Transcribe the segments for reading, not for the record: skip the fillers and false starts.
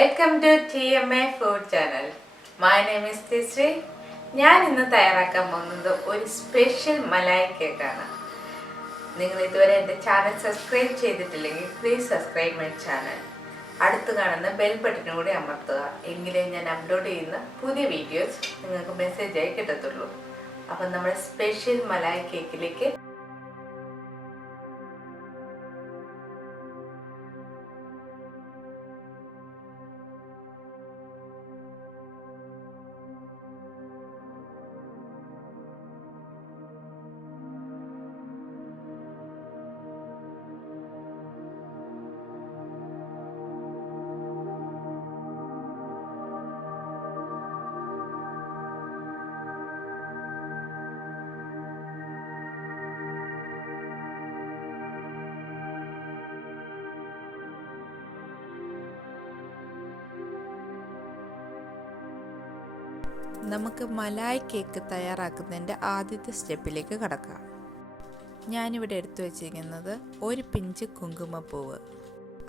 Welcome to TMA Food Channel. My name is Tisri. ഞാൻ ഇന്ന് തയ്യാറാക്കാൻ പോകുന്നത് ഒരു സ്പെഷ്യൽ മലായ് കേക്കാണ്. നിങ്ങൾ ഇതുവരെ എൻ്റെ ചാനൽ സബ്സ്ക്രൈബ് ചെയ്തിട്ടില്ലെങ്കിൽ പ്ലീസ് സബ്സ്ക്രൈബ് മൈ ചാനൽ. അടുത്ത് കാണുന്ന ബെൽ ബട്ടനും കൂടി അമർത്തുക. എങ്കിലേ ഞാൻ അപ്ലോഡ് ചെയ്യുന്ന പുതിയ വീഡിയോസ് നിങ്ങൾക്ക് മെസ്സേജായി കിട്ടത്തുള്ളൂ. അപ്പം നമ്മുടെ സ്പെഷ്യൽ മലായ് കേക്കിലേക്ക് നമുക്ക് മലായ് കേക്ക് തയ്യാറാക്കുന്നതിൻ്റെ ആദ്യത്തെ സ്റ്റെപ്പിലേക്ക് കടക്കാം. ഞാനിവിടെ എടുത്തു വച്ചിരിക്കുന്നത് ഒരു പിഞ്ച് കുങ്കുമപ്പൂവ്,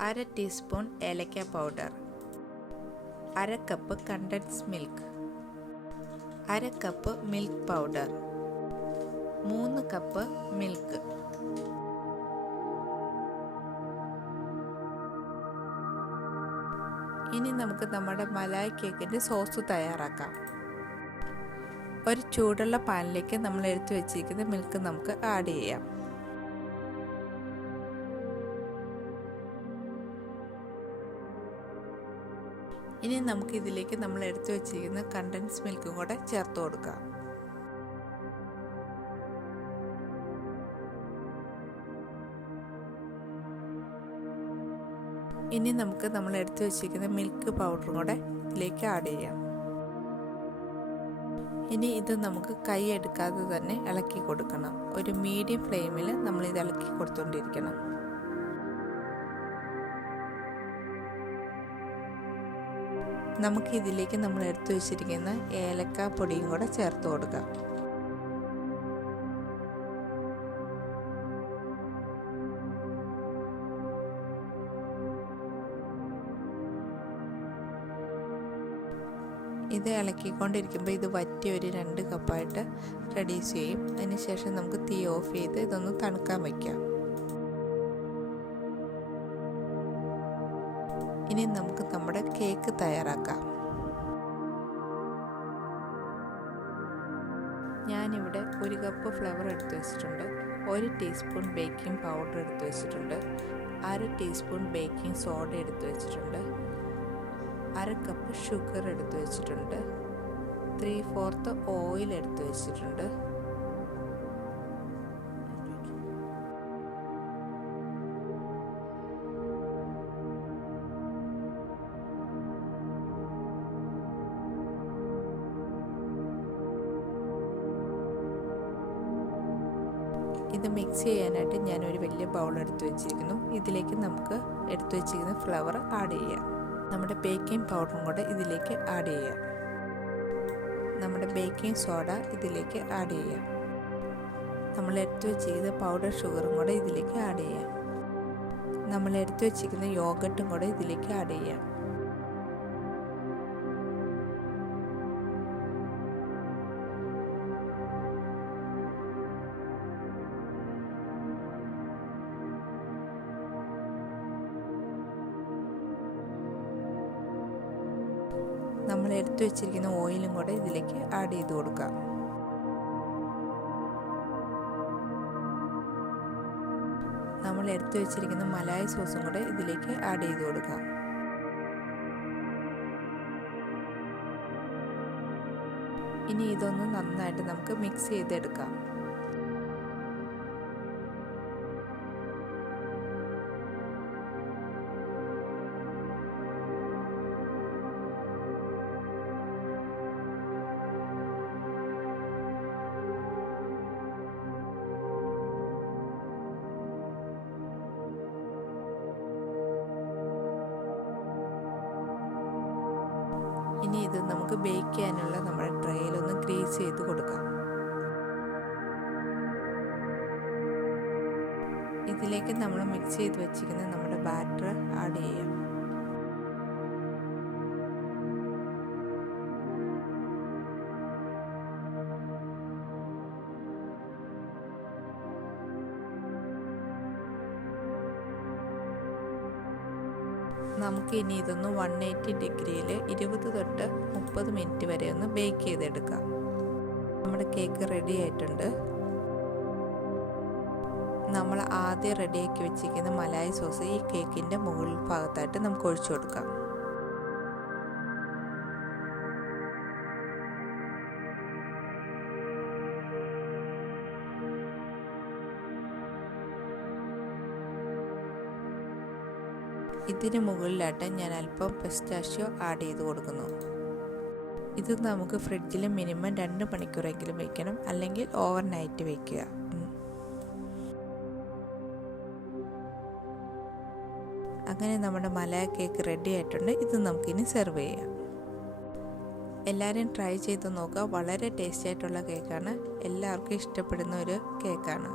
1/2 ടീസ്പൂൺ ഏലക്ക powder, 1/2 cup condensed milk, 1/2 cup milk powder, 3 cup milk. ഇനി നമുക്ക് നമ്മുടെ മലായ് കേക്കിൻ്റെ സോസ് തയ്യാറാക്കാം. ഒരു ചൂടുള്ള പാനിലേക്ക് നമ്മൾ എടുത്തു വെച്ചിരിക്കുന്ന മിൽക്ക് നമുക്ക് ആഡ് ചെയ്യാം. ഇനി നമുക്ക് ഇതിലേക്ക് നമ്മൾ എടുത്തു വെച്ചിരിക്കുന്ന കണ്ടൻസ് മിൽക്കും കൂടെ ചേർത്ത് കൊടുക്കാം. ഇനി നമുക്ക് നമ്മൾ എടുത്തു വെച്ചിരിക്കുന്ന മിൽക്ക് പൗഡറും കൂടെ ഇതിലേക്ക് ആഡ് ചെയ്യാം. ഇനി ഇത് നമുക്ക് കൈ എടുക്കാതെ തന്നെ ഇളക്കി കൊടുക്കണം. ഒരു മീഡിയം ഫ്ലെയിമിൽ നമ്മൾ ഇത് ഇളക്കി കൊടുത്തുകൊണ്ടിരിക്കണം. നമുക്ക് ഇതിലേക്ക് നമ്മൾ എടുത്തു വെച്ചിരിക്കുന്ന ഏലക്ക പൊടിയും കൂടെ ചേർത്ത് കൊടുക്കാം. ഇത് ഇളക്കിക്കൊണ്ടിരിക്കുമ്പോൾ ഇത് വറ്റി ഒരു 2 കപ്പായിട്ട് റെഡ്യൂസ് ചെയ്യും. അതിനുശേഷം നമുക്ക് തീ ഓഫ് ചെയ്ത് ഇതൊന്ന് തണുക്കാൻ വയ്ക്കാം. ഇനി നമുക്ക് നമ്മുടെ കേക്ക് തയ്യാറാക്കാം. ഞാനിവിടെ 1 കപ്പ് ഫ്ലവർ എടുത്തു വെച്ചിട്ടുണ്ട്, 1 ടീസ്പൂൺ ബേക്കിംഗ് പൗഡർ എടുത്തു വെച്ചിട്ടുണ്ട്, 1/2 ടീസ്പൂൺ ബേക്കിംഗ് സോഡ എടുത്തു വെച്ചിട്ടുണ്ട്, 1/2 കപ്പ് ഷുഗർ എടുത്തു വെച്ചിട്ടുണ്ട്, 3/4 ഓയിൽ എടുത്തു വെച്ചിട്ടുണ്ട്, ഇത് മിക്സ് ചെയ്യാനായിട്ട് ഞാനൊരു വലിയ ബൗൾ എടുത്തു വെച്ചിരിക്കുന്നു. ഇതിലേക്ക് നമുക്ക് എടുത്തു വെച്ചിരിക്കുന്ന ഫ്ലവർ ആഡ് ചെയ്യാം. നമ്മുടെ ബേക്കിംഗ് പൗഡറും കൂടെ ഇതിലേക്ക് ആഡ് ചെയ്യാം. നമ്മുടെ ബേക്കിംഗ് സോഡ ഇതിലേക്ക് ആഡ് ചെയ്യാം. നമ്മൾ എടുത്തു വെച്ചിരിക്കുന്ന പൗഡർ ഷുഗറും കൂടെ ഇതിലേക്ക് ആഡ് ചെയ്യാം. നമ്മൾ എടുത്തു വെച്ചിരിക്കുന്ന യോഗട്ടും കൂടെ ഇതിലേക്ക് ആഡ് ചെയ്യാം. നമ്മൾ എടുത്തു വെച്ചിരിക്കുന്ന ഓയിലും കൂടെ ഇതിലേക്ക് ആഡ് ചെയ്ത് കൊടുക്കാം. നമ്മൾ എടുത്തു വെച്ചിരിക്കുന്ന മലായ് സോസും കൂടെ ഇതിലേക്ക് ആഡ് ചെയ്ത് കൊടുക്കാം. ഇനി ഇതൊന്ന് നന്നായിട്ട് നമുക്ക് മിക്സ് ചെയ്തെടുക്കാം. ഇനി ഇത് നമുക്ക് ബേക്ക് ചെയ്യാനുള്ള നമ്മുടെ ട്രേയിലൊന്ന് ഗ്രീസ് ചെയ്ത് കൊടുക്കാം. ഇതിലേക്ക് നമ്മൾ മിക്സ് ചെയ്ത് വെച്ചിരിക്കുന്ന നമ്മുടെ ബാറ്റർ ആഡ് ചെയ്യാം. നമുക്ക് ഇനി ഇതൊന്ന് 180 ഡിഗ്രിയിൽ 20 തൊട്ട് 30 മിനിറ്റ് വരെ ഒന്ന് ബേക്ക് ചെയ്തെടുക്കാം. നമ്മുടെ കേക്ക് റെഡി ആയിട്ടുണ്ട്. നമ്മൾ ആദ്യം റെഡിയാക്കി വെച്ചിരിക്കുന്ന മലായി സോസ് ഈ കേക്കിൻ്റെ മുകളിൽ ഭാഗത്തായിട്ട് നമുക്ക് ഒഴിച്ചു കൊടുക്കാം. ഇതിന് മുകളിലായിട്ട് ഞാൻ അല്പം പിസ്റ്റാഷ്യോ ആഡ് ചെയ്ത് കൊടുക്കുന്നു. ഇത് നമുക്ക് ഫ്രിഡ്ജിൽ മിനിമം 2 മണിക്കൂറെങ്കിലും വയ്ക്കണം, അല്ലെങ്കിൽ ഓവർനൈറ്റ് വയ്ക്കുക. അങ്ങനെ നമ്മുടെ മലായ കേക്ക് റെഡി ആയിട്ടുണ്ട്. ഇത് നമുക്കിനി സെർവ് ചെയ്യാം. എല്ലാവരും ട്രൈ ചെയ്ത് നോക്കുക. വളരെ ടേസ്റ്റി ആയിട്ടുള്ള കേക്കാണ്. എല്ലാവർക്കും ഇഷ്ടപ്പെടുന്ന ഒരു കേക്കാണ്.